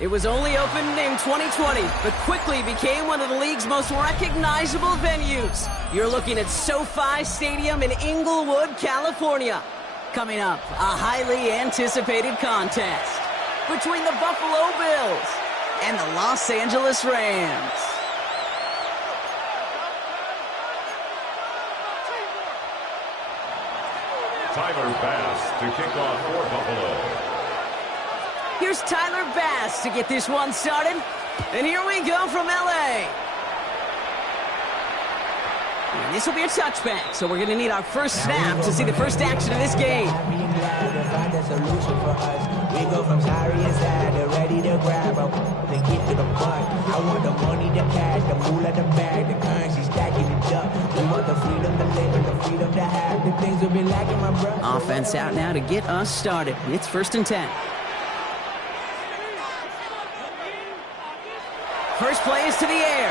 It was only opened in 2020, but quickly became one of the league's most recognizable venues. You're looking at SoFi Stadium in Inglewood, California. Coming up, a highly anticipated contest between the Buffalo Bills and the Los Angeles Rams. Tyler Bass to kick off for Buffalo. Here's Tyler Bass to get this one started. And here we go from L.A. And this will be a touchback, so we're going to need our first snap to see the first action of this game. We go from sorry and sad to ready to grab them. They get to the fun. I want the money, the cash, the moolah, the bag, the currency stacking it up. We want the freedom to live and the freedom to have. The things we'll be lacking, my brother. Offense out now to get us started. It's 1st and 10. First play is to the air.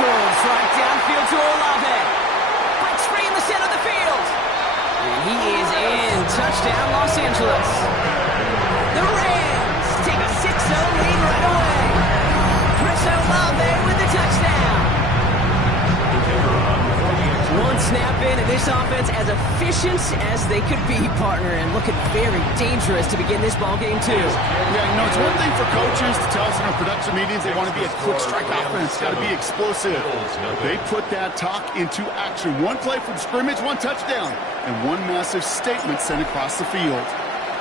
Goes right downfield to Olave. Breaks free in the center of the field. And he is in. Touchdown, Los Angeles. The Rams take a 6-0 lead right away. Chris Olave with the touchdown. One snap in, and this offense as efficient as they could be, partner, and looking very dangerous to begin this ball game too. Yeah, it's one thing for coaches to tell us in our production meetings they want to be a quick strike offense, got to be explosive. They put that talk into action. One play from scrimmage, one touchdown, and one massive statement sent across the field.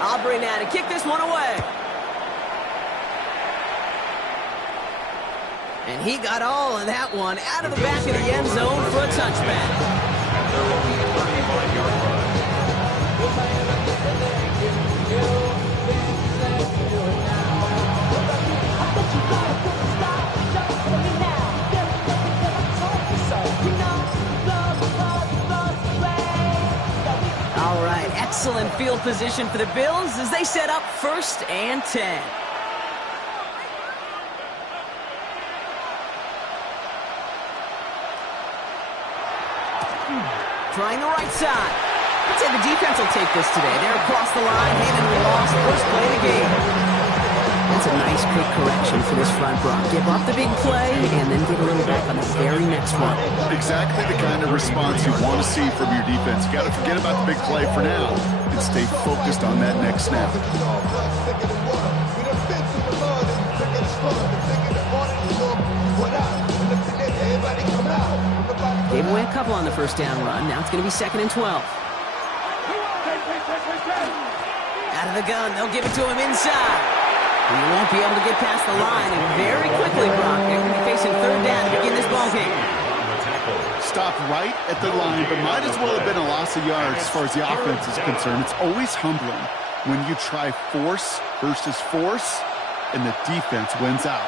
Aubrey now to kick this one away. And he got all of that one out of the back of the end zone for a touchback. All right, excellent field position for the Bills as they set up 1st and 10. Trying the right side. I'd say the defense will take this today. They're across the line, handing the loss, first play of the game. That's a nice quick correction for this front row. Give up the big play and then get a little back on the very next one. Exactly the kind of response you want to see from your defense. You got to forget about the big play for now and stay focused on that next snap. Gave away a couple on the first down run. Now it's going to be 2nd and 12. Out of the gun, they'll give it to him inside. He won't be able to get past the line, and very quickly, Brock, they're going to be facing 3rd down to begin this ball game. Stopped right at the line, but might as well have been a loss of yards as far as the offense is concerned. It's always humbling when you try force versus force, and the defense wins out.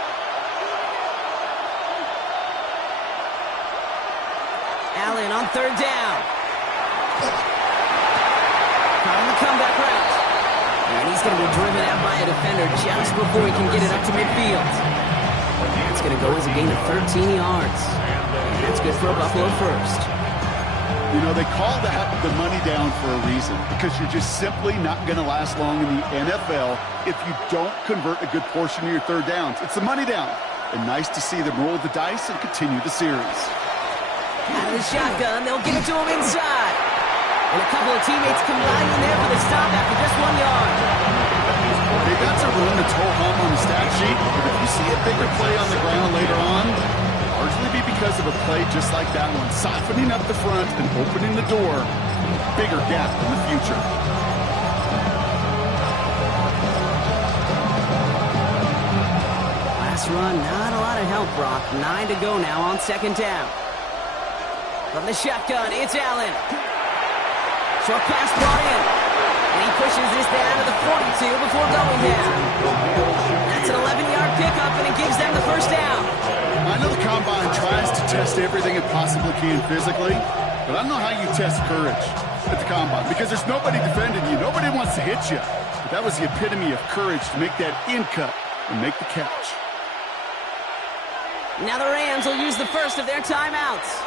Allen on 3rd down. Calling the comeback route. And he's going to be driven out by a defender just before he can get it up to midfield. It's going to go as a gain of 13 yards. And that's good for a Buffalo first. You know, they call that the money down for a reason, because you're just simply not going to last long in the NFL if you don't convert a good portion of your 3rd downs. It's the money down. And nice to see them roll the dice and continue the series. Out of the shotgun, they'll give it to him inside. And a couple of teammates combined in there for the stop after just 1 yard. They got some room to toe home on the stat sheet, but if you see a bigger play on the ground later on, it'll largely be because of a play just like that one, softening up the front and opening the door for a bigger gap in the future. Last run, not a lot of help, Brock. 9 to go now on 2nd down. From the shotgun, it's Allen. Short pass brought in. And he pushes this down to the 42 before going down. That's an 11-yard pickup, and it gives them the first down. I know the Combine tries to test everything it possibly can physically, but I don't know how you test courage at the Combine, because there's nobody defending you. Nobody wants to hit you. But that was the epitome of courage to make that in cut and make the catch. Now the Rams will use the first of their timeouts.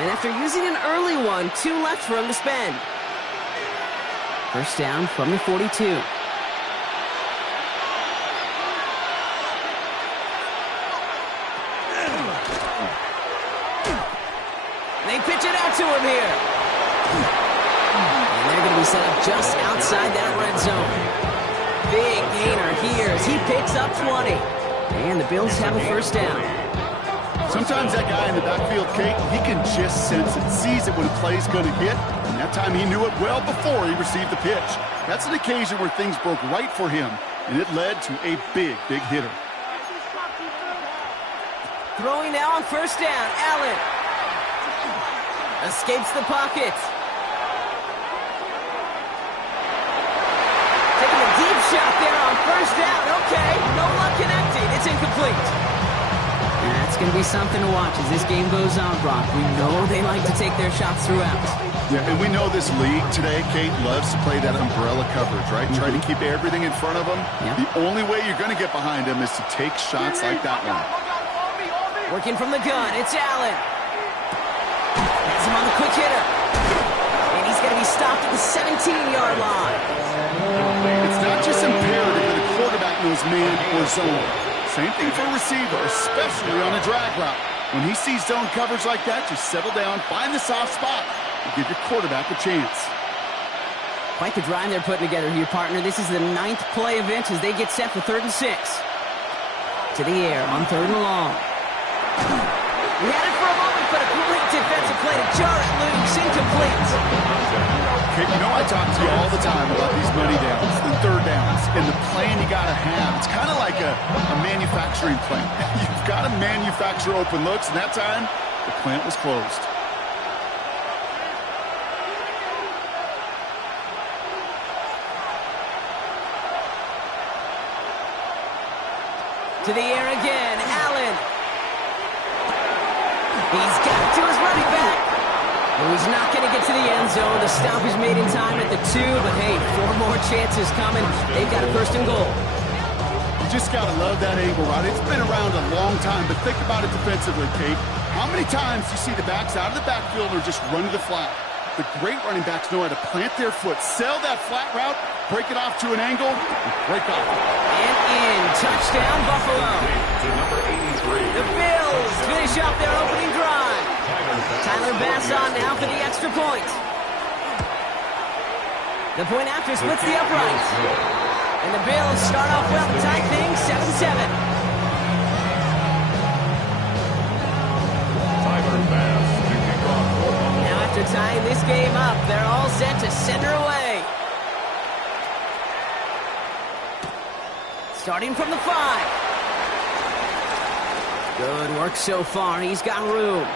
And after using an early one, 2 left for him to spend. First down from the 42. to him here. And they're going to be set up just outside that red zone. Big gainer here as he picks up 20. And the Bills have a first down. Sometimes that guy in the backfield, Kate, he can just sense it, sees it when a play's going to hit, and that time he knew it well before he received the pitch. That's an occasion where things broke right for him, and it led to a big, big hitter. Throwing now on first down, Allen. Escapes the pocket. Taking a deep shot there on first down. Okay, no luck connecting. It's incomplete. That's going to be something to watch as this game goes on, Brock. We know they like to take their shots throughout. Yeah, and we know this league today, Kate, loves to play that umbrella coverage, right? Try to keep everything in front of them. Yep. The only way you're going to get behind them is to take shots like that one. Working from the gun, it's Allen. Has him on the quick hitter. And he's going to be stopped at the 17-yard line. It's not just imperative that a quarterback knows man or zone. Same thing for a receiver, especially on a drag route. When he sees zone coverage like that, just settle down, find the soft spot, and give your quarterback a chance. Quite the drive they're putting together here, partner. This is the 9th play event as they get set for 3rd and 6. To the air on 3rd and long. He had it for a moment, but a great defensive play to jar it loose, incomplete. Okay, you know I talk to you all the time about these money downs, the third downs, and the plan you got to have. It's kind of like a manufacturing plant. You've got to manufacture open looks, and that time, the plant was closed. To the air again, Allen. He's got it to his running back. And he's not going to get to the end zone. The stop is made in time at the 2, but hey, 4 more chances coming. They've got a 1st and goal. You just got to love that angle, right? It's been around a long time, but think about it defensively, Kate. How many times do you see the backs out of the backfield or just run to the flat? The great running backs know how to plant their foot, sell that flat route, break it off to an angle, and break off. And in. Touchdown, Buffalo. To number 83. The Bills finish up their opening drive. Tyler Bass on now for the extra point. The point after splits the upright. And the Bills start off well to tie things 7-7. Tyler Bass to kick off for Buffalo. Now after tying this game up, they're all set to send her away. Starting from the 5. Good work so far. He's got room.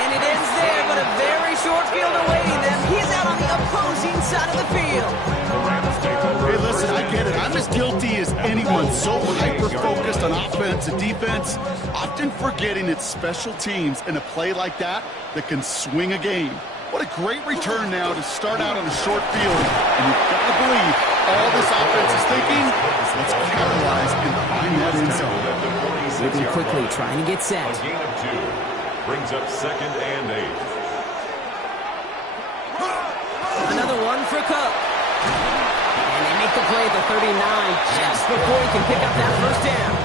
And it ends there, but a very short field awaiting them. He's out on the opposing side of the field. The Rams take over. Hey, listen, I get it. I'm as guilty as anyone. So hyper-focused on offense and defense, often forgetting it's special teams in a play like that that can swing a game. What a great return now to start out on a short field. And you've got to believe all this offense is thinking is let's capitalize and find that end zone. Moving quickly, trying to get set. A gain of 2. Brings up 2nd and 8. Another one for Cook. And they make the play at the 39 just before he can pick up that first down.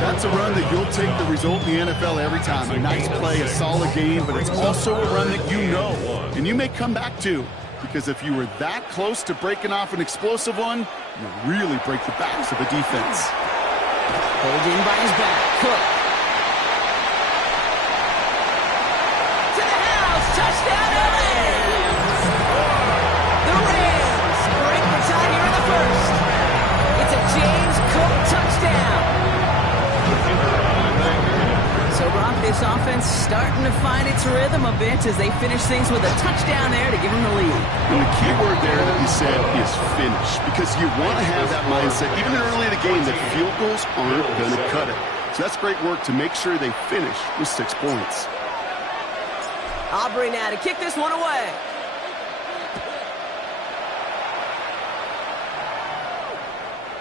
That's a run that you'll take the result in the NFL every time. A nice play, a solid game, but it's also a run that you know and you may come back to. Because if you were that close to breaking off an explosive one, you really break the backs of the defense. Pulled in by his back. Cook. To the house. Touchdown, Rams. The Rams break the tie here in the 1st. It's a James Cook touchdown. So, Brock, this offense starting to find its rhythm a bit as they finish things with a touchdown there to give them the lead. And the key word there that you said is finish, because you want to have that mindset, even early in the game, that field goals aren't going to cut it. So that's great work to make sure they finish with 6 points. Aubrey now to kick this one away.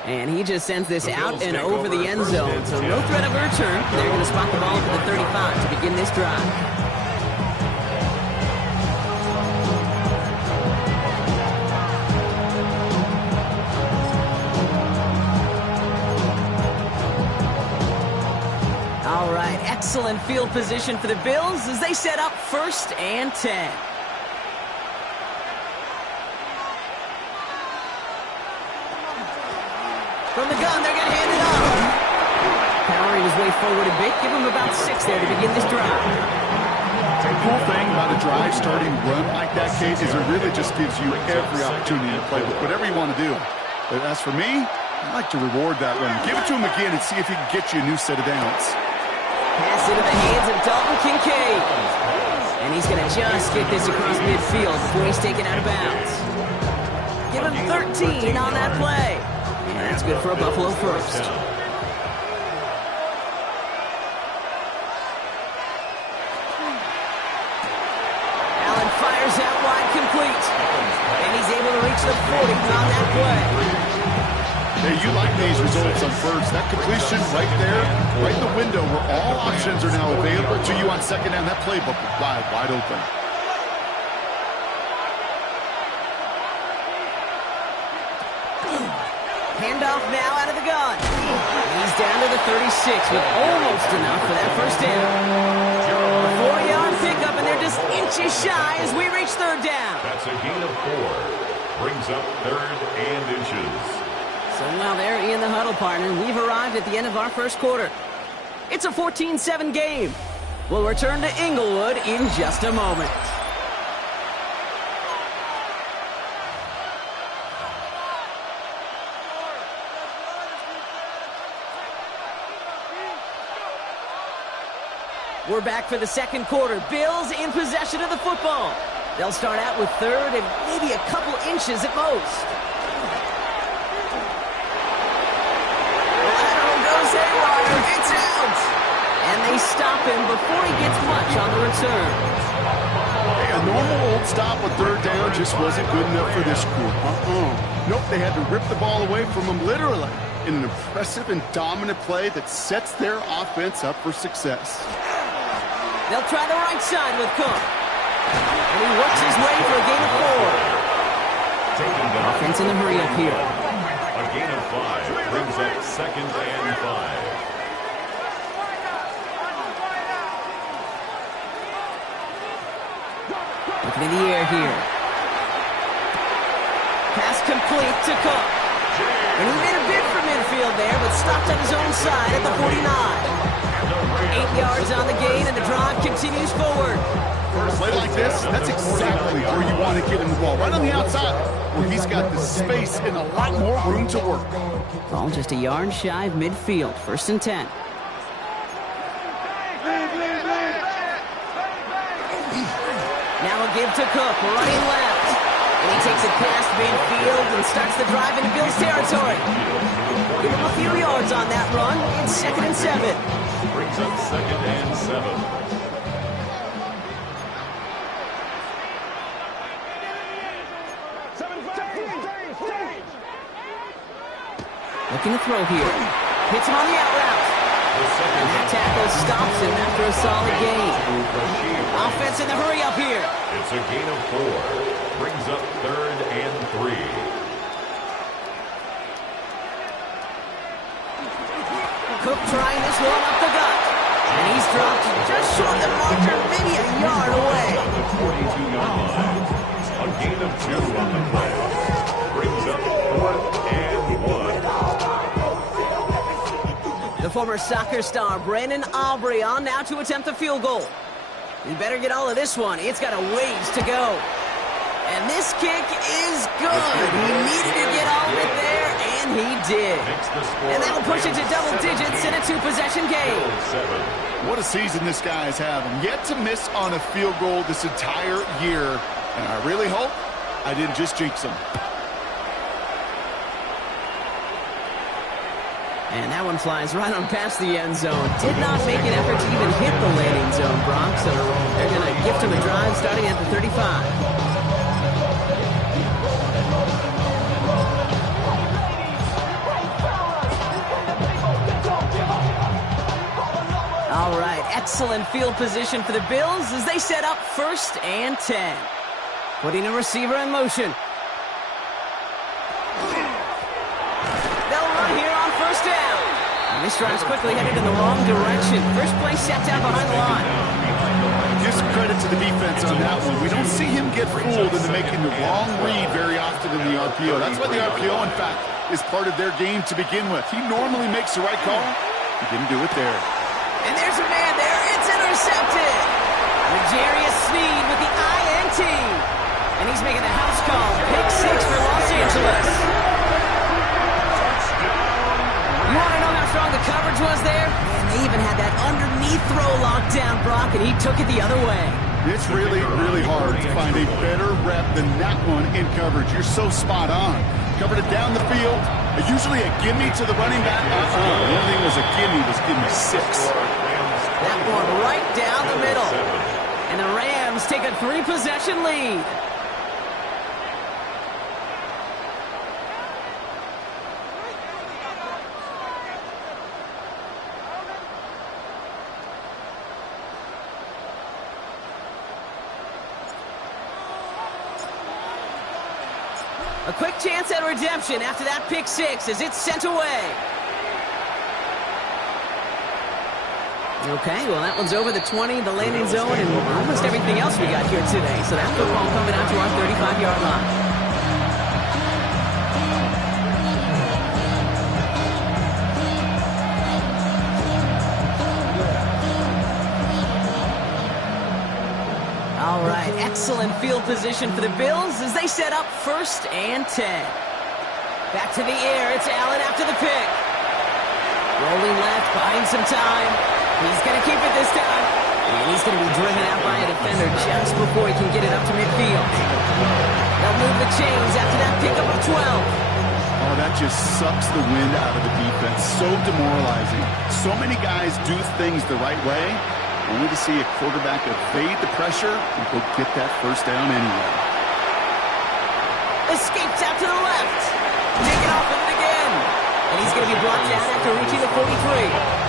And he just sends this out and over the end zone. So no threat of a return. They're going to spot the ball for the 35 to begin this drive. All right, excellent field position for the Bills as they set up first and 10. From the gun, they're going to hand it off. Powering his way forward a bit. Give him about 6 there to begin this drive. The cool thing about a drive starting run like that, Kate, is it really just gives you every opportunity to play with whatever you want to do. But as for me, I'd like to reward that run. Give it to him again and see if he can get you a new set of downs. Pass into the hands of Dalton Kincaid. And he's going to just get this across midfield before he's taken out of bounds. Give him 13 on that play. And that's good for a Buffalo first. Allen fires out wide complete. And he's able to reach the 40 on that play. Hey, you like these results on first. That completion right there, right in the window where all options are now available to you on second down. That playbook is wide open. Handoff now out of the gun. He's down to the 36 with almost enough for that first down. A 4-yard pickup, and they're just inches shy as we reach third down. That's a gain of 4. Brings up third and inches. So now there in the huddle, partner. We've arrived at the end of our first quarter. It's a 14-7 game. We'll return to Inglewood in just a moment. We're back for the second quarter. Bills in possession of the football. They'll start out with third and maybe a couple inches at most. Lateral goes haywire. It's out. And they stop him before he gets much on the return. Hey, a normal old stop with third down just wasn't good enough for this crew. Nope, they had to rip the ball away from him literally in an impressive and dominant play that sets their offense up for success. They'll try the right side with Cook. And he works his way for a gain of 4. Offense in the hurry up here. A gain of 5 brings up second and 5. Looking in the air here. Pass complete to Cook. And he made a bid for midfield there, but stopped on his own side at the 49. 8 yards on the gain, and the drive continues forward. A play like this, that's exactly where you want to get him the ball. Right on the outside, where he's got the space and a lot more room to work. Ball just a yard shy of midfield. First and 10. Now a give to Cook, running left. And he takes it past midfield and starts the drive into Bills territory. Give him a few yards on that run. It's second and 7. Brings up second and 7. Looking to throw here. Hits him on the out route. And that tackle stops him after a solid gain. Offense in the hurry up here. It's a gain of 4. Brings up third and 3. Cook trying this one up the gut. And he's dropped just short of the marker, maybe a yard away. The 42-yard line. A gain of 2 on the play. Brings up fourth and 1. The former soccer star, Brandon Aubrey, on now to attempt the field goal. He better get all of this one. It's got a ways to go. And this kick is good. He needed to get all of it there, and he did. And that'll push it to double digits in a 2-possession game. What a season this guy is having. Yet to miss on a field goal this entire year. And I really hope I didn't just jinx him. And that one flies right on past the end zone. Did not make an effort to even hit the landing zone, Brock. So they're going to gift him a drive starting at the 35. All right, excellent field position for the Bills as they set up first and 10. Putting a receiver in motion. They'll run here on first down. And this drive's quickly headed in the wrong direction. First play set down behind the line. Just credit to the defense on that one. We don't see him get fooled into making the wrong read very often in the RPO. That's why the RPO, in fact, is part of their game to begin with. He normally makes the right call. He didn't do it there. And there's a man there. It's intercepted. L'Jarius Sneed with the INT. And he's making the house call. Pick 6 for Los Angeles. You want to know how strong the coverage was there? And they even had that underneath throw locked down, Brock, and he took it the other way. It's really, really hard to find a better rep than that one in coverage. You're so spot on. Covered it down the field. Usually a gimme to the running back. The only thing was a gimme was give me 6. That one right down the middle. And the Rams take a 3-possession lead. A quick chance at redemption after that pick 6 as it's sent away. Okay, well, that one's over the 20, the landing zone, and almost everything else we got here today. So that football coming out to our 35-yard line. All right, excellent field position for the Bills as they set up 1st and 10. Back to the air, it's Allen after the pick. Rolling left, buying some time. He's going to keep it this time. And he's going to be driven out by a defender just before he can get it up to midfield. They'll move the chains after that pickup of 12. Oh, that just sucks the wind out of the defense. So demoralizing. So many guys do things the right way, only to see a quarterback evade the pressure and go get that first down anyway. Escapes out to the left. Taken off with it again. And he's going to be brought down after reaching the 43.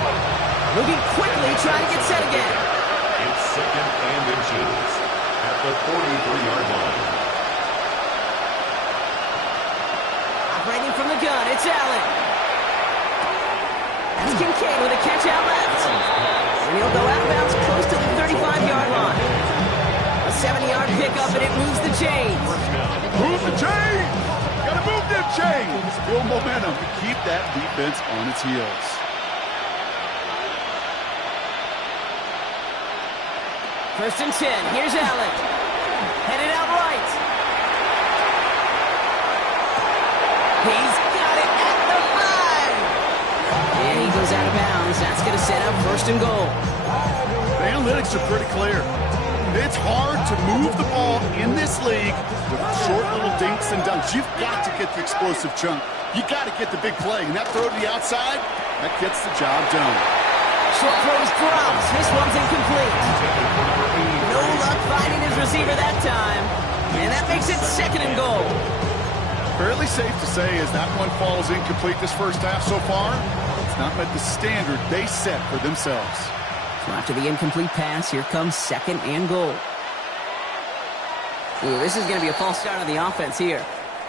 Moving quickly, trying to get set again. It's 2nd and inches at the 43-yard line. Operating from the gun, it's Allen. That's Kincaid with a catch out left. And he'll go out of bounds close to the 35-yard line. A 70-yard pickup, and it moves the chains. Move the chains! Gotta move them chains! Build momentum to keep that defense on its heels. First and 10. Here's Allen. Headed out right. He's got it at the 5. And he goes out of bounds. That's going to set up 1st and goal. The analytics are pretty clear. It's hard to move the ball in this league with short little dinks and dunks. You've got to get the explosive chunk. You got to get the big play. And that throw to the outside, that gets the job done. Short throws drops. This one's incomplete. No luck finding his receiver that time. And that makes it 2nd and goal. Fairly safe to say as that one falls incomplete this first half so far, it's not met the standard they set for themselves. So after the incomplete pass, here comes 2nd and goal. Ooh, this is going to be a false start on the offense here.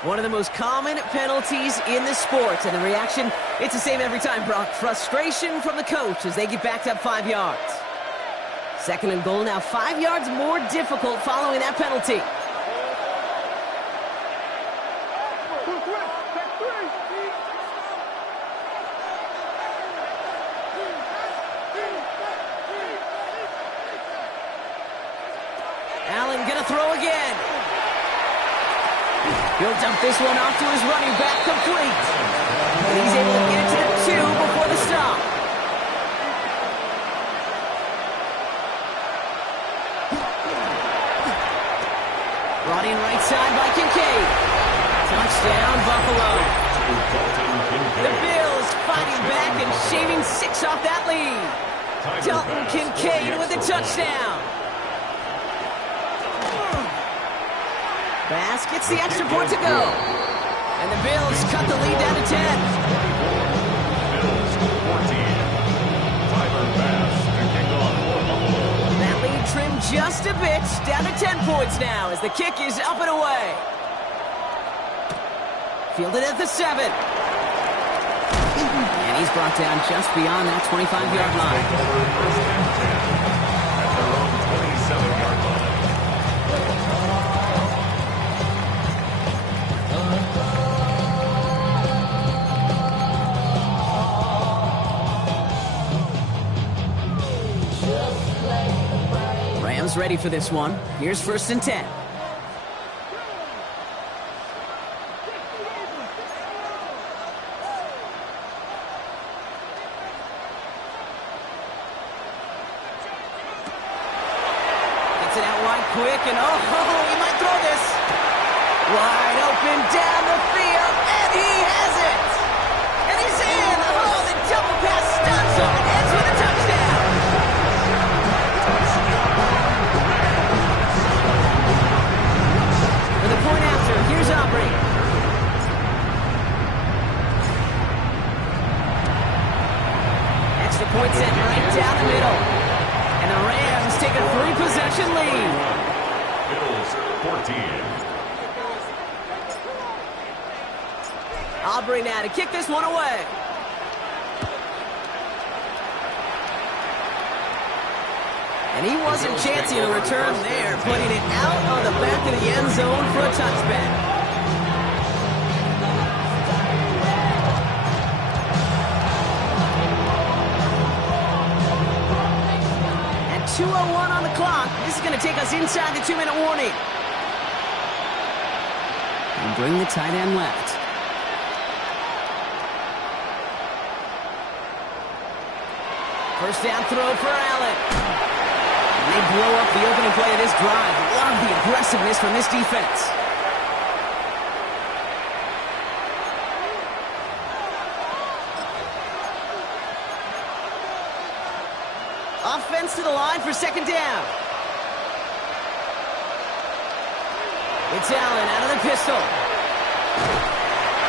One of the most common penalties in the sport. And the reaction, it's the same every time, Brock. Frustration from the coach as they get backed up 5 yards. 2nd and goal now 5 yards more difficult following that penalty. Allen gonna throw again. He'll dump this one off to his running back, complete. And he's able to get it to the 2 before the stop. Brought in right side by Kincaid. Touchdown, Buffalo. The Bills fighting back and shaving 6 off that lead. Dalton Kincaid with the touchdown. Bass gets the extra point to go. And the Bills cut the lead down to 10. Bills 14. Tyler Bass to kick off for Buffalo. That lead trimmed just a bit, down to 10 points now as the kick is up and away. Fielded at the 7. And he's brought down just beyond that 25-yard line. First and 10 at their own 27-yard ready for this one. Here's 1st and 10. Gets it out wide quick, and he might throw this. Wide open down the field, and he has it! And he's in! Oh, the double pass stuns him and ends with a touchdown! For the point after, here's Aubrey. Extra point sent right down the middle. And the Rams take a 3-possession lead. Bills 14. Aubrey now to kick this one away. And he wasn't chancing a return there, putting it out on the back of the end zone for a touchback. And 2:01 on the clock. This is going to take us inside the 2-minute warning. And bring the tight end left. First down throw for Allen. And they blow up the opening play of this drive. Love the aggressiveness from this defense. Offense to the line for 2nd down. It's Allen out of the pistol.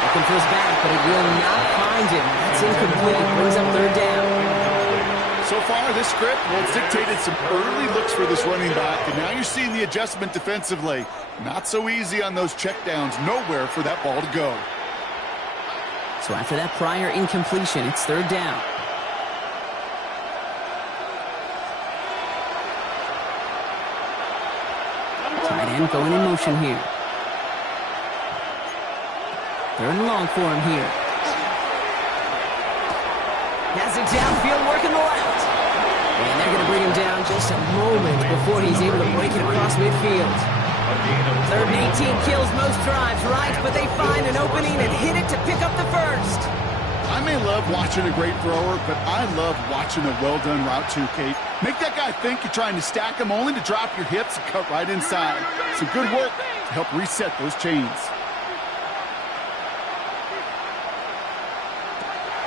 Looking for his back, but it will not find him. That's incomplete. Brings up 3rd down. So far, this script, well, it's dictated some early looks for this running back, and now you're seeing the adjustment defensively. Not so easy on those checkdowns. Nowhere for that ball to go. So after that prior incompletion, it's 3rd down. Tight end going in motion here. 3rd and long for him here. Has it downfield, working the left. And they're going to bring him down just a moment before he's able to break it across midfield. 3rd and 18 kills most drives, right? But they find an opening and hit it to pick up the first. I may love watching a great thrower, but I love watching a well-done route too, Kate. Make that guy think you're trying to stack him only to drop your hips and cut right inside. Some good work to help reset those chains.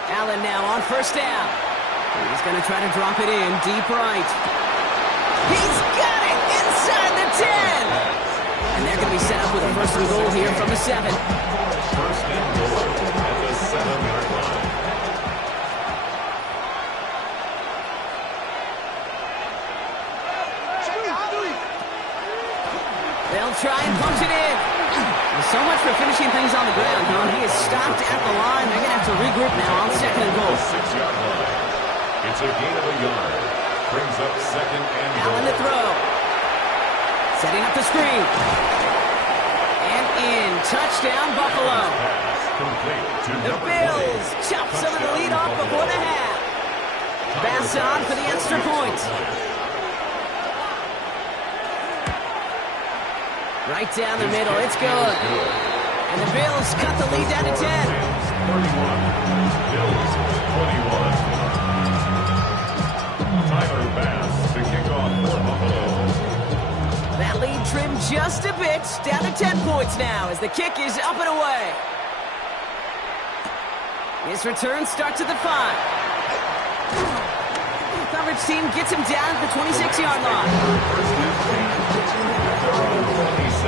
Allen now on 1st down. He's going to try to drop it in deep right. He's got it inside the 10. And they're going to be set up with a 1st and goal here from the 7. 1st and goal at the 7-yard line. They'll try and punch it in. So much for finishing things on the ground, huh? He is stopped at the line. They're going to have to regroup now on 2nd and goal. 6-yard line. It's a gain of a yard. Brings up 2nd and goal. Allen to throw. Setting up the screen. And in. Touchdown, Buffalo. The Bills chop some of the lead off before the half. Pass on for the extra point. Right down the middle. It's good. And the Bills cut the lead down to 10. 31. Bills 21. Tyler Bass to kick off for Buffalo. That lead trimmed just a bit. Down to 10 points now as the kick is up and away. His return starts at the 5. Coverage team gets him down at the 26-yard line.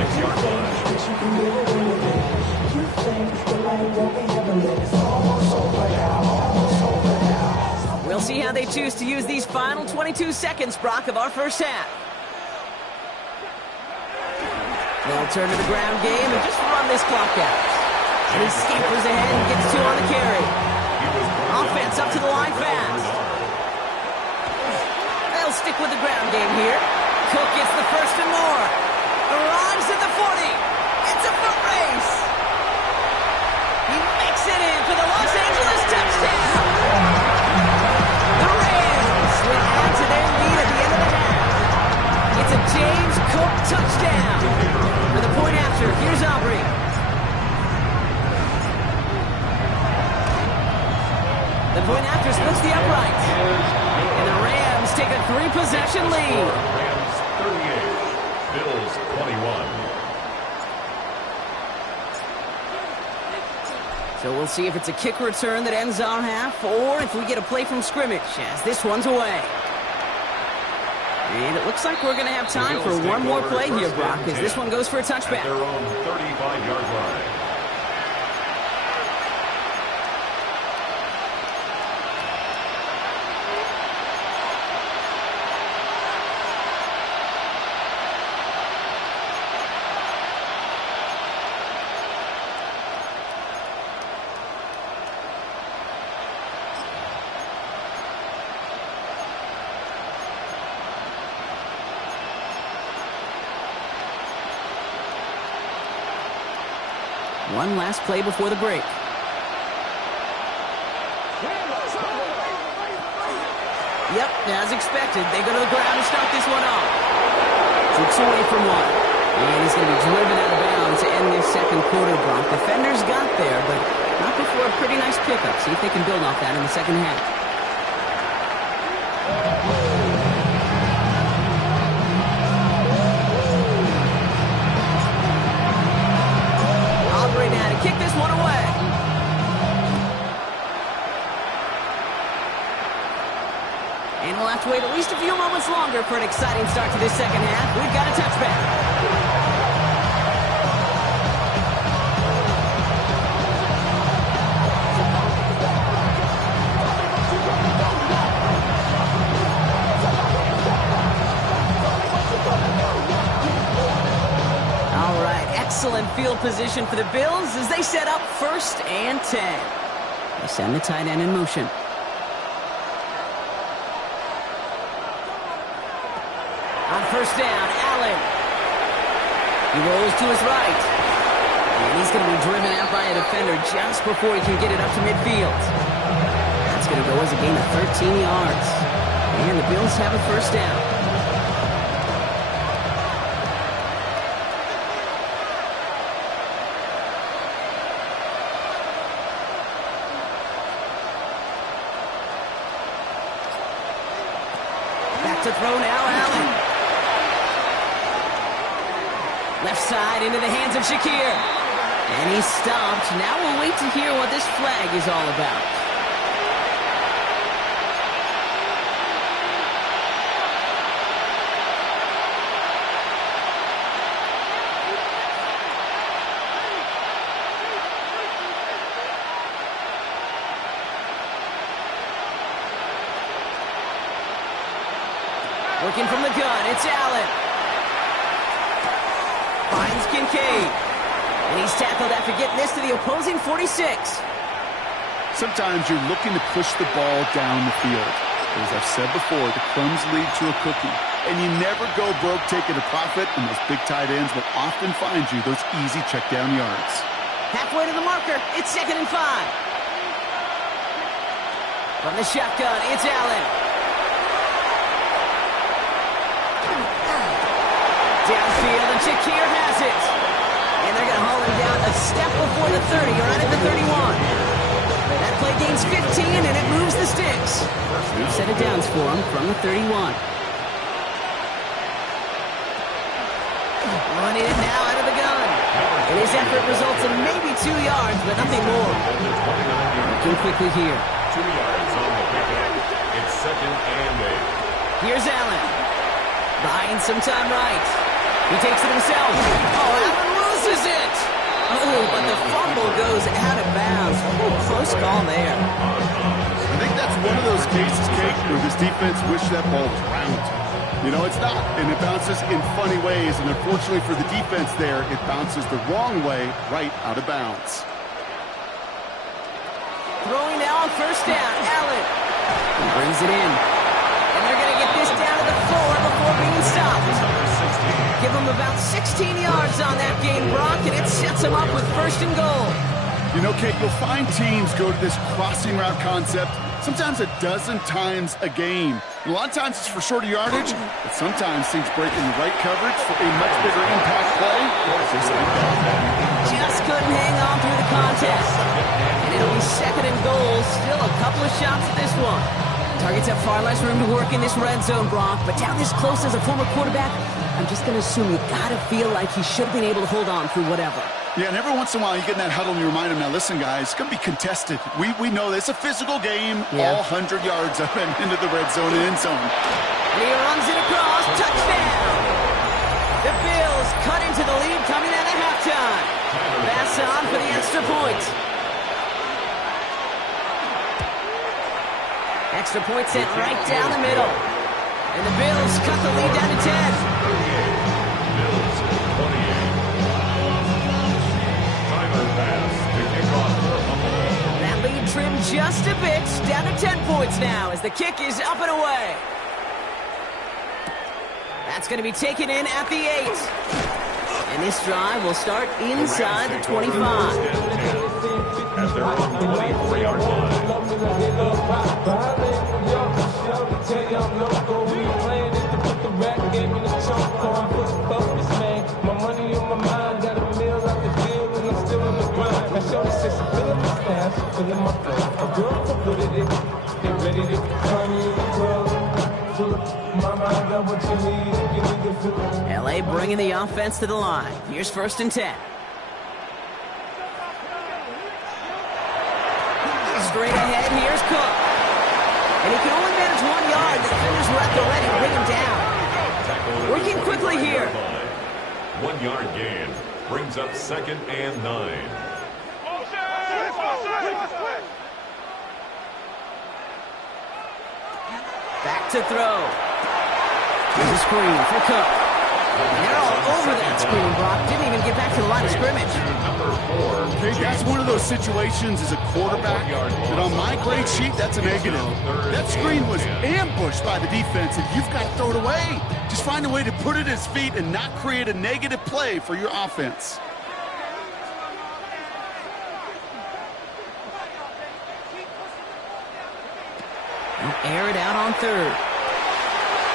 26-yard line. We'll see how they choose to use these final 22 seconds, Brock, of our first half. They'll turn to the ground game and just run this clock out. And he scampers ahead and gets 2 on the carry. Offense up to the line fast. They'll stick with the ground game here. Cook gets the first and more. Arrives at the 40. It's a foot race. He makes it in for the Los Angeles touchdown. The Rams will add to their lead at the end of the half. It's a after. Here's Aubrey. The point after splits the uprights. And the Rams take a 3-possession lead. Rams 38, Bills 21. So we'll see if it's a kick return that ends our half, or if we get a play from scrimmage, as this one's away. And it looks like we're going to have time for one more play here, Brock, as this one goes for a touchback. At their own 35-yard line. One last play before the break. Yep, as expected, they go to the ground to start this one off. 6 away from one. And he's going to be driven out of bounds to end this second quarter, Brock. Defenders got there, but not before a pretty nice pickup. See if they can build off that in the second half. Now to kick this one away. And we'll have to wait at least a few moments longer for an exciting start to this second half. We've got a touchback. Excellent field position for the Bills as they set up 1st and 10. They send the tight end in motion. On 1st down, Allen. He rolls to his right. And he's going to be driven out by a defender just before he can get it up to midfield. That's going to go as a gain of 13 yards. And the Bills have a 1st down. To throw now, Allen. Left side into the hands of Shakir. And he's stopped. Now we'll wait to hear what this flag is all about. Working from the gun, it's Allen. Finds Kincaid. And he's tackled after getting this to the opposing 46. Sometimes you're looking to push the ball down the field. But as I've said before, the crumbs lead to a cookie. And you never go broke taking a profit, and those big tight ends will often find you those easy check down yards. Halfway to the marker, it's 2nd and 5. From the shotgun, it's Allen. Downfield, and Shakir has it. And they're going to haul him down a step before the 30, or right at the 31. That play gains 15, and it moves the sticks. New set of downs for him from the 31. Running it now out of the gun. And his effort results in maybe 2 yards, but nothing more. Looking quickly here. 2 yards on the pickup. It's 2nd and 8. Here's Allen. Buying some time right. He takes it himself. Oh, Allen loses it. Oh, but the fumble goes out of bounds. Oh, close call there. I think that's one of those cases, Kate, where this defense wish that ball was round. You know, it's not, and it bounces in funny ways, and unfortunately for the defense there, it bounces the wrong way right out of bounds. Throwing now on 1st down, Allen. He brings it in. And they're going to get this down to the floor before being stopped. Give him about 16 yards on that game, Brock, and it sets him up with 1st and goal. You know, Kate, you'll find teams go to this crossing route concept sometimes a dozen times a game. A lot of times it's for shorter yardage, but sometimes things break in the right coverage for a much bigger impact play. Just couldn't hang on through the contest. And it'll be second and goal. Still a couple of shots at this one. Targets have far less room to work in this red zone, Brock. But down this close as a former quarterback, I'm just going to assume you got to feel like he should have been able to hold on through whatever. Yeah, and every once in a while you get in that huddle and you remind him, now listen, guys, it's going to be contested. We know this. It's a physical game, all 100 yards up and into the red zone and end zone. And he runs it across. Touchdown! The Bills cut into the lead coming out of halftime. Pass on for the extra point. Extra point sent right down the middle. And the Bills cut the lead down to 10. That lead trimmed just a bit. Down to 10 points now as the kick is up and away. That's going to be taken in at the 8. And this drive will start inside the 25. At their own 23-yard line. LA bringing the offense to the line. Here's 1st and 10. Straight ahead, here's Cook. And he can only manage 1 yard. The defenders were at the ready to bring him down. Working quickly here. 1 yard gain brings up 2nd and 9. Back to throw. Here's a screen for Cook. And they're all over that screen, Brock. Didn't even get back to the line of scrimmage. Okay, that's one of those situations as a quarterback that on my grade sheet, that's a negative. That screen was ambushed by the defense, and you've got to throw it away. Just find a way to put it at his feet and not create a negative play for your offense. Air it out on 3rd.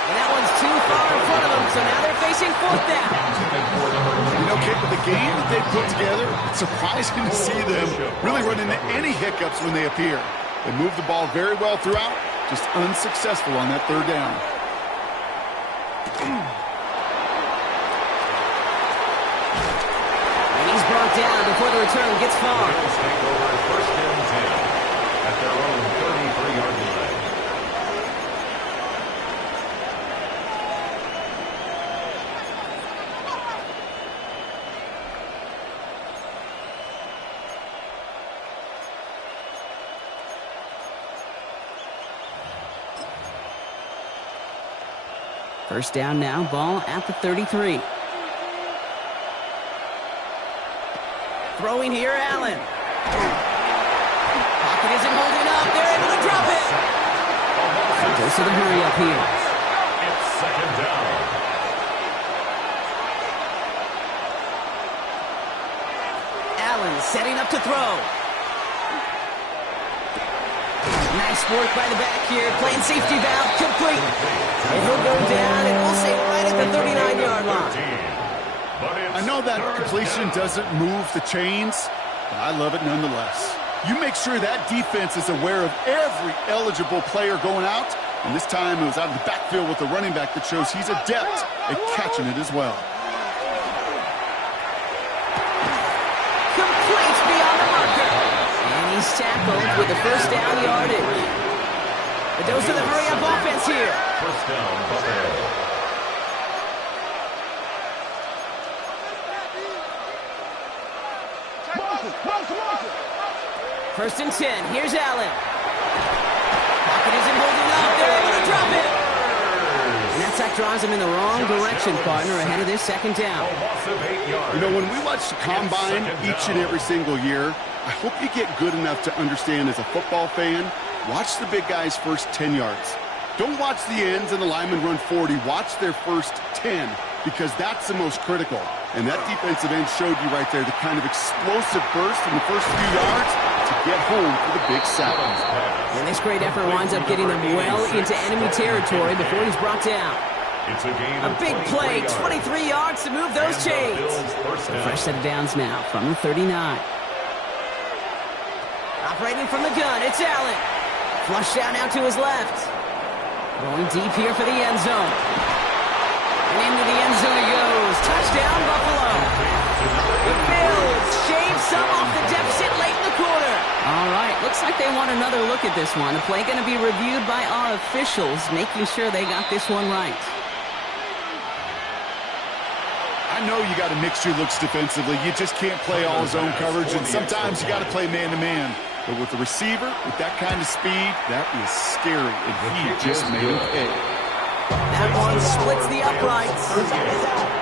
And that one's too far in front of them, so now they're facing 4th down. You know, Kip, with the game that they put together, it's surprising to see them really run into any hiccups when they appear. They move the ball very well throughout, just unsuccessful on that 3rd down. And he's brought down before the return gets far. Bills take over 1st and 10 at their own 33-yard line. First down now, ball at the 33. Throwing here, Allen. Pocket isn't holding up. They're able to drop it. Goes to the hurry up here. It's 2nd down. Allen setting up to throw. Nice work by the back here. Playing safety valve complete. And he'll go down, and we'll say right at the 39-yard line. I know that completion doesn't move the chains, but I love it nonetheless. You make sure that defense is aware of every eligible player going out, and this time it was out of the backfield with the running back that shows he's adept at catching it as well. Complete beyond the marker. And he's tackled with the 1st down yardage. The dose of the hurry-up offense here. 1st down, Buffalo. First and 10. Here's Allen. Pocket isn't holding up. They're able to drop it. And that sack drives him in the wrong direction, partner, ahead of this 2nd down. You know, when we watch the combine each and every single year, I hope you get good enough to understand as a football fan, watch the big guys' first 10 yards. Don't watch the ends and the linemen run 40. Watch their first 10. because that's the most critical. And that defensive end showed you right there the kind of explosive burst in the first few yards to get home for the big sack. And this great effort winds up getting them well into enemy territory before he's brought down. It's a big play, 23 yards to move those chains. A fresh set of downs now from the 39. Operating from the gun, it's Allen. Flush down out to his left. Going deep here for the end zone. And into the end zone he goes. Touchdown, Buffalo. The Bills shave some off the deficit late in the quarter. All right, looks like they want another look at this one. The play going to be reviewed by our officials, making sure they got this one right. I know you got to mix your looks defensively. You just can't play all zone coverage, and sometimes you got to play man-to-man. But with the receiver, with that kind of speed, that is scary, and he just made it pay. That one splits the uprights.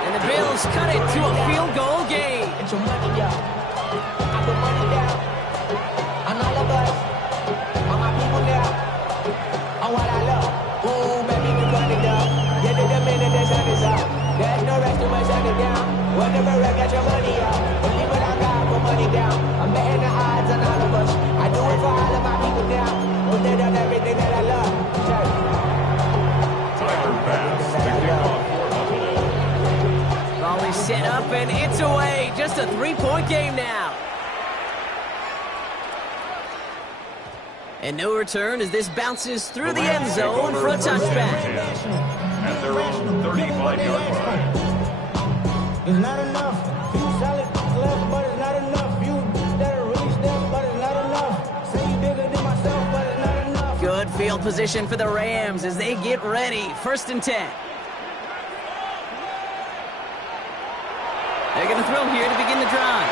And the Bills cut it to a field goal game. Get your money up. I put money down. On all of us. On my people now. On what I love. Ooh, baby, we run it up. Get it the minute the sun is up. There's no rest to my shut it down. Whatever I got your money up. Believe what I got, put money down. I'm betting the odds on all of us. I do it for all of my people now. Put it on everything that I love. Tyler Bass, the kickoff for Buffalo. Ball is set up and it's away. Just a 3-point game now. And no return as this bounces through the end zone for a touchback. At their own 35-yard line. It's not enough. Few solid left, but it's not enough. Few that'll reach them, but it's not enough. Say you bigger than myself, but it's not enough. Good field position for the Rams as they get ready. 1st and 10. They're going to throw here to begin the drive.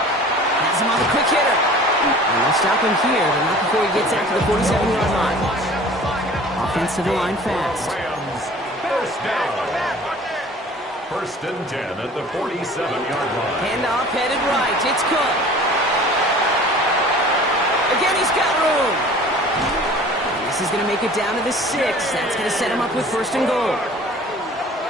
Has him on the quick hitter. And they'll stop him here, but not before he gets out to the 47-yard line. Offensive line fast. Rams, first down. 1st and 10 at the 47-yard line. Handoff headed right. It's Cook. Again, he's got room. And this is going to make it down to the 6. That's going to set him up with 1st and goal.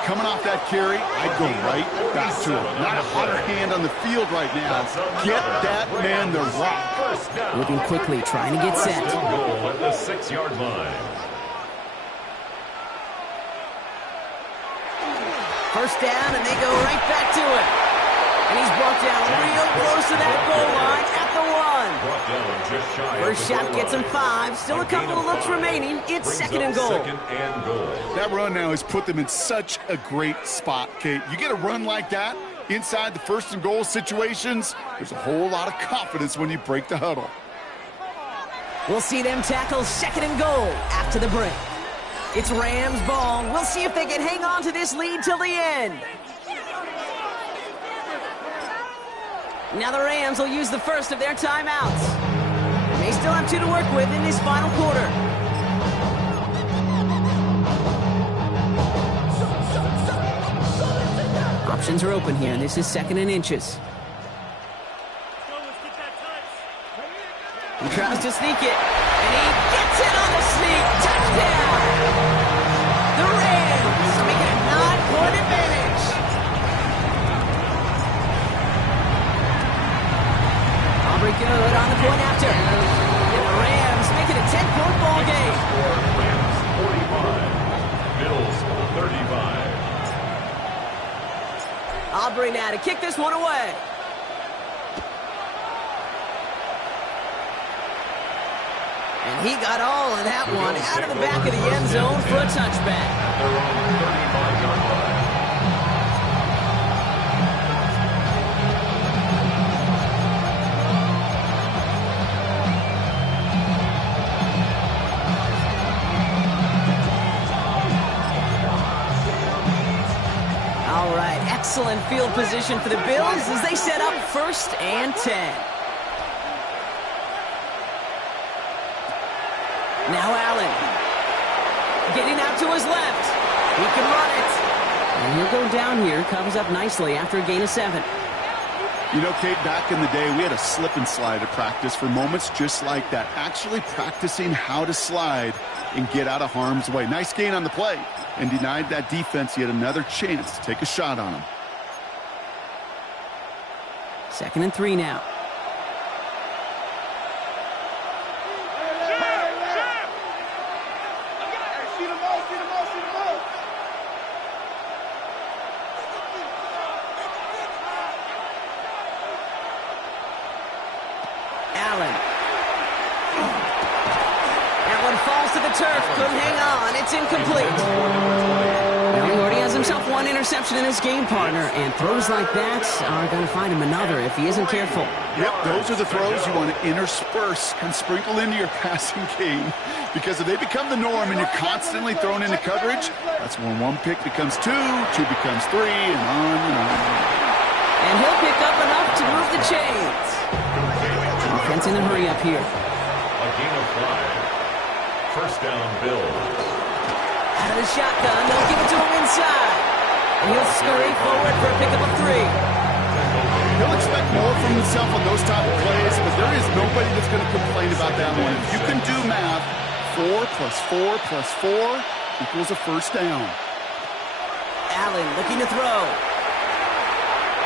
Coming off that carry, I'd go right back to him. Not a hotter hand on the field right now. Get that man the rock. Looking quickly, trying to get set. 1st and goal at the 6-yard line. 1st down, and they go right back to it. And he's brought down real close to that goal line at the 1. Brought down just shy of First the shot goal gets him line. 5. Still a couple of looks remaining. It's Brings 2nd and up goal. 2nd and goal. That run now has put them in such a great spot, Kate. You get a run like that inside the 1st and goal situations, there's a whole lot of confidence when you break the huddle. We'll see them tackle 2nd and goal after the break. It's Rams ball. We'll see if they can hang on to this lead till the end. Now the Rams will use the first of their timeouts. They still have 2 to work with in this final quarter. Options are open here. This is 2nd and inches. He tries to sneak it, and he gets it on the sneak. Touchdown! The Rams make it a 9-point advantage. Aubrey good on the point after. And the Rams make it a 10-point ball game. Rams 45, Bills 35. Aubrey now to kick this one away. And he got all of that one out of the back of the end zone for a touchback. At their own 35-yard line. All right, excellent field position for the Bills as they set up 1st and 10. Now Allen, getting out to his left. He can run it. And he'll go down here, comes up nicely after a gain of 7. You know, Kate, back in the day, we had a slip and slide at practice for moments just like that. Actually practicing how to slide and get out of harm's way. Nice gain on the play, and denied that defense yet another chance to take a shot on him. 2nd and 3 now. Turf couldn't hang on. It's incomplete. Well, he already has himself one interception in his game, partner, and throws like that are going to find him another if he isn't careful. Yep, those are the throws you want to intersperse and sprinkle into your passing game, because if they become the norm and you're constantly thrown into coverage, that's when one pick becomes two becomes three, and on and on. And he'll pick up enough to move the chains. Offense in a hurry up here. A gain of 5. First down, Bills. Out of the shotgun, they'll give it to him inside. And he'll scurry forward for a pickup of 3. He'll expect more from himself on those type of plays, but there is nobody that's going to complain about that one. If you can do math, 4 plus 4 plus 4 equals a first down. Allen looking to throw.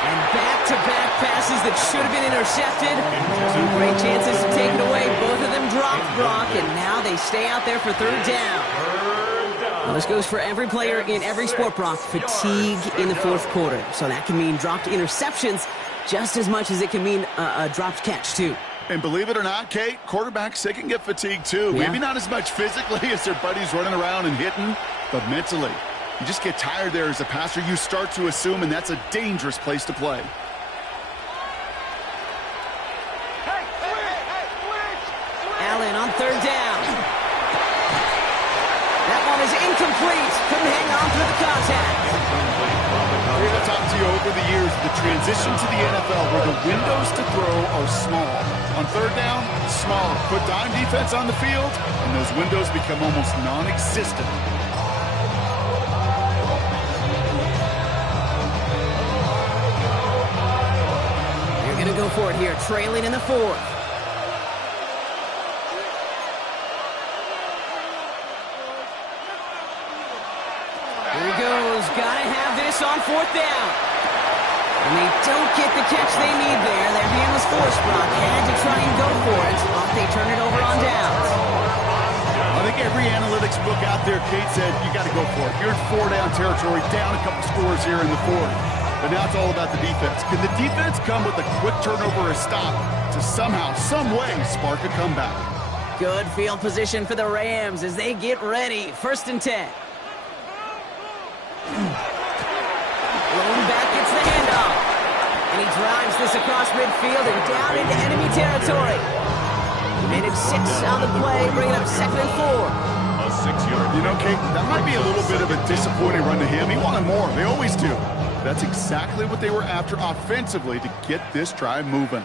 And back-to-back passes that should have been intercepted. Two great chances to take it away. Both of them dropped, Brock, and now they stay out there for 3rd down. Well, this goes for every player in every sport, Brock. Fatigue in the 4th quarter. So that can mean dropped interceptions just as much as it can mean a dropped catch, too. And believe it or not, Kate, quarterbacks, they can get fatigued, too. Yeah. Maybe not as much physically as their buddies running around and hitting, but mentally. You just get tired there as a passer. You start to assume, and that's a dangerous place to play. Allen on 3rd down. That one is incomplete. Couldn't hang on through the contact. We're going to talk to you over the years, the transition to the NFL where the windows to throw are small. On 3rd down, smaller. Put dime defense on the field, and those windows become almost non-existent. They're going to go for it here, trailing in the 4th. Here he goes. Got to have this on 4th down. And they don't get the catch they need there. Their hand was forced, Brock. Had to try and go for it. Thought they turned it over on downs. I think every analytics book out there, Kate, said you got to go for it. You're in 4-down territory, down a couple scores here in the 4th. But now it's all about the defense. Can the defense come with a quick turnover or stop to somehow, some way, spark a comeback? Good field position for the Rams as they get ready. 1st and 10. Lone back gets the handoff. And he drives this across midfield and down into enemy territory. He made it 6 on the play, bringing up 2nd and 4. A 6-yard. You know, Kate, that might be a little bit of a disappointing run to him. He wanted more. They always do. That's exactly what they were after offensively to get this drive moving.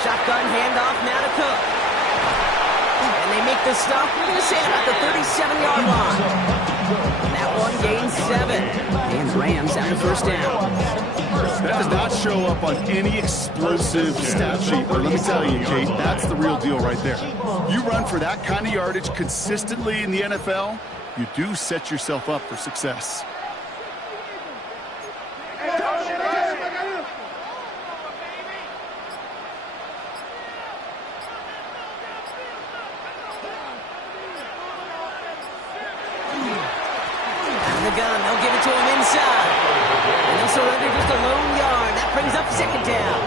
Shotgun handoff now to Cook. And they make the stop. We're going to say about the 37-yard line. That one gains 7. And Rams have the 1st down. That does not show up on any explosive stat sheet. But let me tell you, Kate, that's the real deal right there. You run for that kind of yardage consistently in the NFL, you do set yourself up for success. The gun, they'll give it to him inside. And he'll surrender just a lone yard. That brings up 2nd down.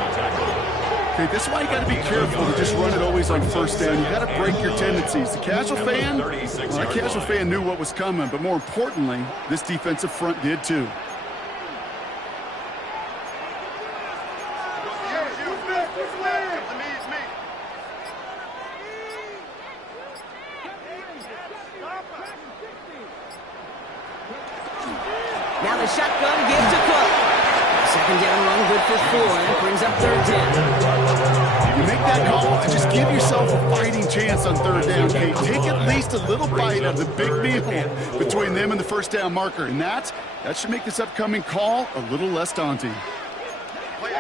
Okay, this is why you got to be careful to just run it always on 1st down. You got to break your tendencies. The casual fan, well, that casual fan knew what was coming, but more importantly, this defensive front did too. Now the shotgun gives to Cook. Second down run, good for 4. That brings up third down. You make that call and just give yourself a fighting chance on third down, Kate. Take at least a little bite of the big meal between them and the first down marker. And that should make this upcoming call a little less daunting. Again,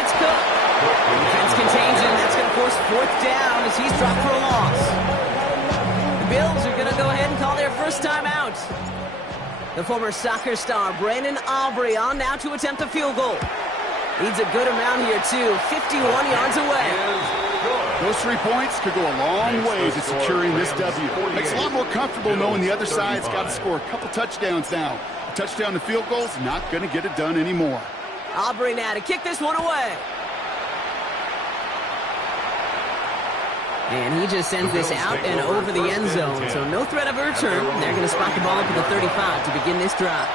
it's Cook. Defense contains him. That's going to force fourth down as he's dropped for a loss. The Bills are going to go ahead and call their first timeout. The former soccer star, Brandon Aubrey, on now to attempt a field goal. Needs a good amount here, too. 51 yards away. Those 3 points could go a long way to securing this W. Makes it a lot more comfortable knowing the other side's got to score a couple touchdowns now. A touchdown to field goal's not going to get it done anymore. Aubrey now to kick this one away. And he just sends this out and over the end zone, so no threat of a return. They're going to spot the ball up at the 35 to begin this drive.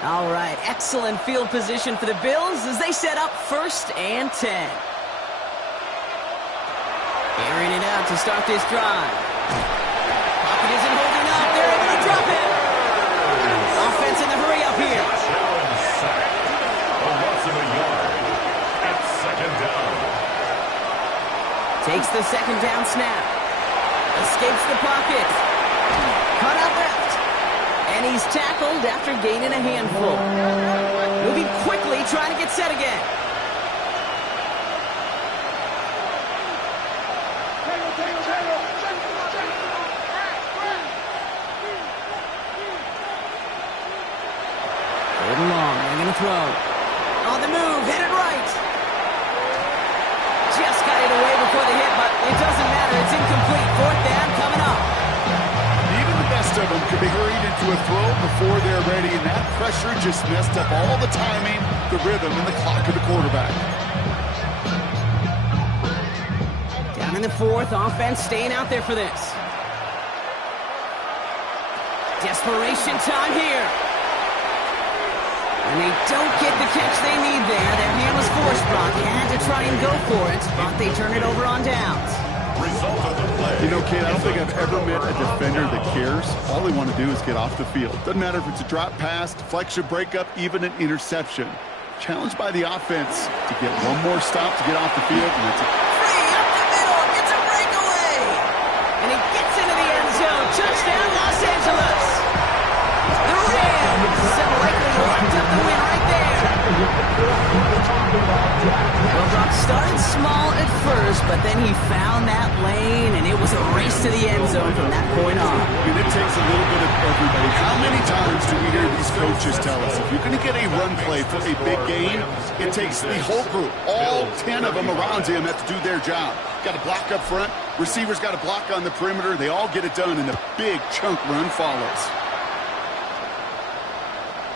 All right, excellent field position for the Bills as they set up 1st and 10. Airing it out to start this drive. Pocket isn't holding up. They're able to drop it. Offense in the hurry up here. A loss of a yard. It's second down. Takes the second down snap. Escapes the pocket. Cut out left. And he's tackled after gaining a handful. Moving quickly, trying to get set again. Third and long, they're going to throw. On the move, headed right. Just got it away before the hit, but it doesn't matter. It's incomplete. Fourth down coming up. Of them could be hurried into a throw before they're ready, and that pressure just messed up all the timing, the rhythm, and the clock of the quarterback. Down in the fourth, offense staying out there for this. Desperation time here. And they don't get the catch they need there. Their hand was forced, Brock. They had to try and go for it, but they turn it over on downs. Result of the play. You know, Kate, I don't think I've ever met a defender that cares. All they want to do is get off the field. Doesn't matter if it's a drop pass, deflection, breakup, even an interception. Challenged by the offense to get one more stop to get off the field. And it's free up the middle. It's a breakaway. And he gets into the end zone. Touchdown, Los Angeles. The Rams so likely locked up the win right there. Well, Brock started small at first, but then he found that lane, and it was a race to the end zone from that point on. And it takes a little bit of everybody. How many times do we hear these coaches tell us, if you're going to get a run play for a big game, it takes the whole group, all 10 of them around him have to do their job. Got to block up front, receivers got to block on the perimeter, they all get it done, and the big chunk run follows.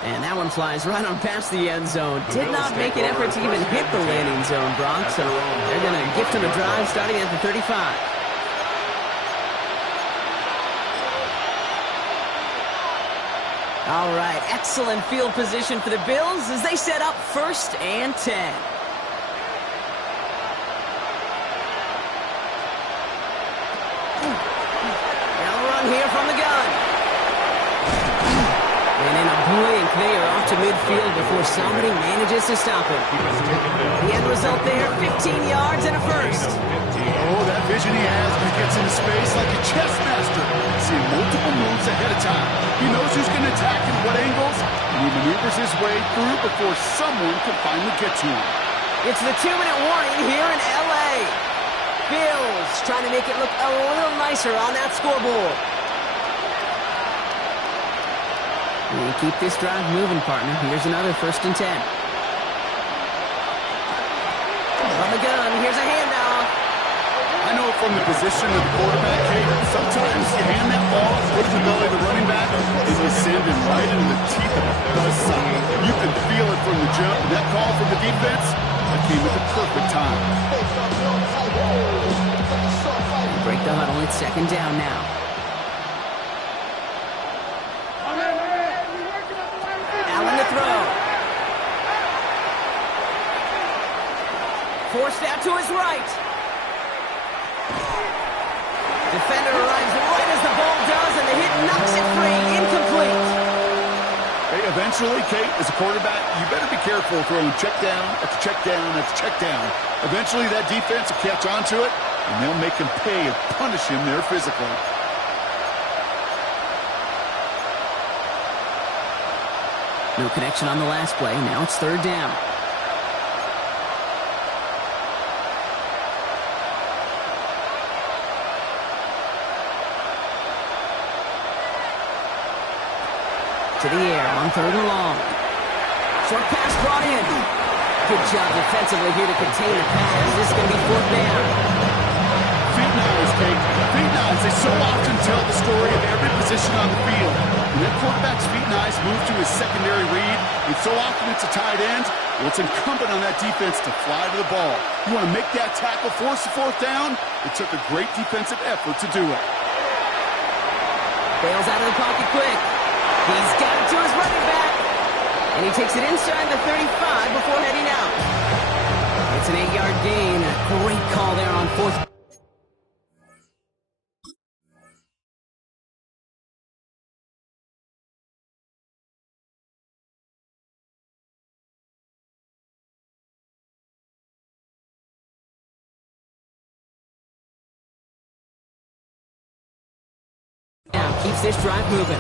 And that one flies right on past the end zone. Did not make an effort to even hit the landing zone, Brock. So they're going to gift him a drive starting at the 35. All right, excellent field position for the Bills as they set up 1st and 10. Now a run here from the gun. And in a blink, they are off to midfield before somebody manages to stop him. The end result there, 15 yards and a first. Oh, that vision he has when he gets into space like a chess master. Seeing multiple moves ahead of time. He knows who's going to attack and what angles, and he maneuvers his way through before someone can finally get to him. It's the 2-minute warning here in L.A. Bills trying to make it look a little nicer on that scoreboard. We keep this drive moving, partner. Here's another 1st and 10. From the gun, here's a handoff. I know from the position of the quarterback, Kate. Sometimes you hand that ball, put it in the belly of the running back, and you send him right into the teeth of a buzzsaw. You can feel it from the jump. That call from the defense, that came at the perfect time. Break the huddle. It's second down now. Allen to throw. Forced out to his right. Defender arrives right as the ball does, and the hit knocks it free. Incomplete. Hey, eventually, Kate, as a quarterback, you better be careful throwing check down after check down after check down. Eventually, that defense will catch on to it, and they'll make him pay and punish him there physically. No connection on the last play. Now it's third down. To the air on third and long. Short pass brought in. Good job defensively here to contain the pass. This is going to be fourth down. Feet knives, Kate. Feet knives. They so often tell the story of every position on the field. When that quarterback's feet knives move to his secondary read, and so often it's a tight end, well, it's incumbent on that defense to fly to the ball. You want to make that tackle, force the fourth down? It took a great defensive effort to do it. Bails out of the pocket quick. He's got it to his running back. And he takes it inside the 35 before heading out. It's an 8-yard gain. A great call there on fourth. Now keeps this drive moving.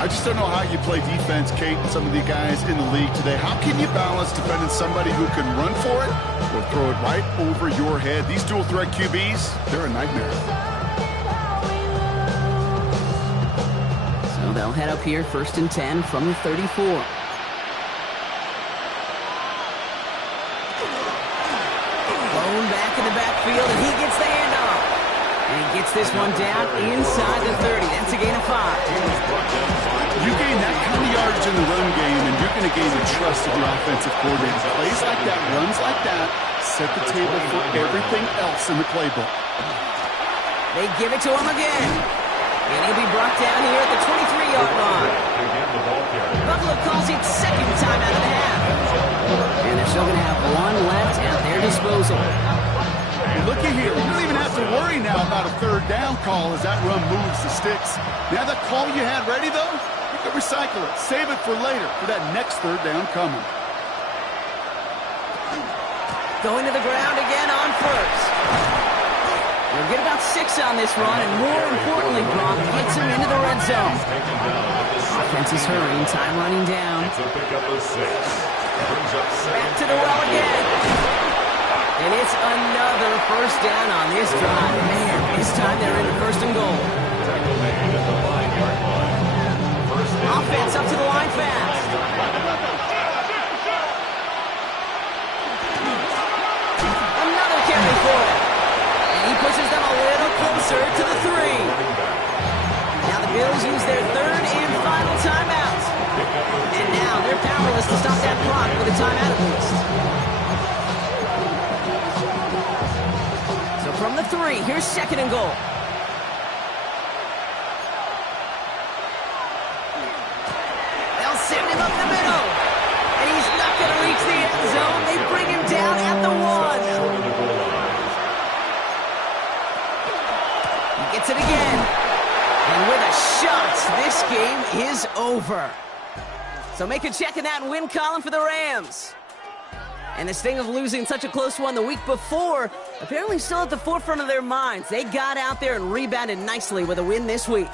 I just don't know how you play defense, Kate, and some of the guys in the league today. How can you balance defending somebody who can run for it or throw it right over your head? These dual-threat QBs, they're a nightmare. So they'll head up here, 1st and 10 from the 34. Blown back in the backfield, and he gets the handoff. And he gets this one down inside the 30. That's a gain of 5. You gain that kind of yardage in the run game, and you're going to gain the trust of your offensive coordinator. Plays like that, runs like that, set the table for everything else in the playbook. They give it to him again. And he'll be brought down here at the 23-yard line. Buffalo calls it second time out of the half. And they're still going to have one left at their disposal. Looky here, you don't even have to worry now about a third down call as that run moves the sticks. Now that call you had ready, though, you can recycle it. Save it for later for that next third down coming. Going to the ground again on first. They'll get about 6 on this run, and more importantly, Brock gets him into the red zone. Offense is hurrying, time running down. Back to the well again. And it's another first down on this drive. Man, this time they're in the 1st and goal. Offense up to the line fast. Another carry for him. And he pushes them a little closer to the 3. Now the Bills use their 3rd and final timeout. And now they're powerless to stop that clock with a timeout at least. From the 3, here's 2nd and goal. They'll send him up the middle. And he's not going to reach the end zone. They bring him down at the 1. He gets it again. And with a shot, this game is over. So make a check in that win column for the Rams. And this thing of losing such a close one the week before, apparently still at the forefront of their minds. They got out there and rebounded nicely with a win this week.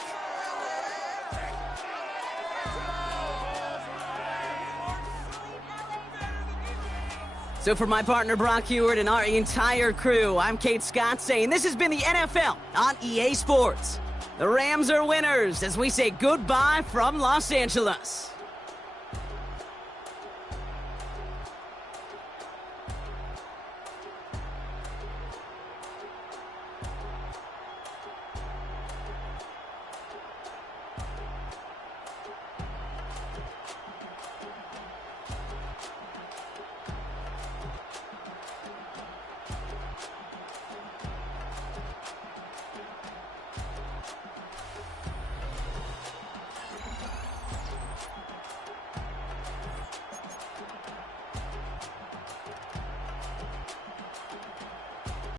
So for my partner Brock Heward and our entire crew, I'm Kate Scott saying this has been the NFL on EA Sports. The Rams are winners as we say goodbye from Los Angeles.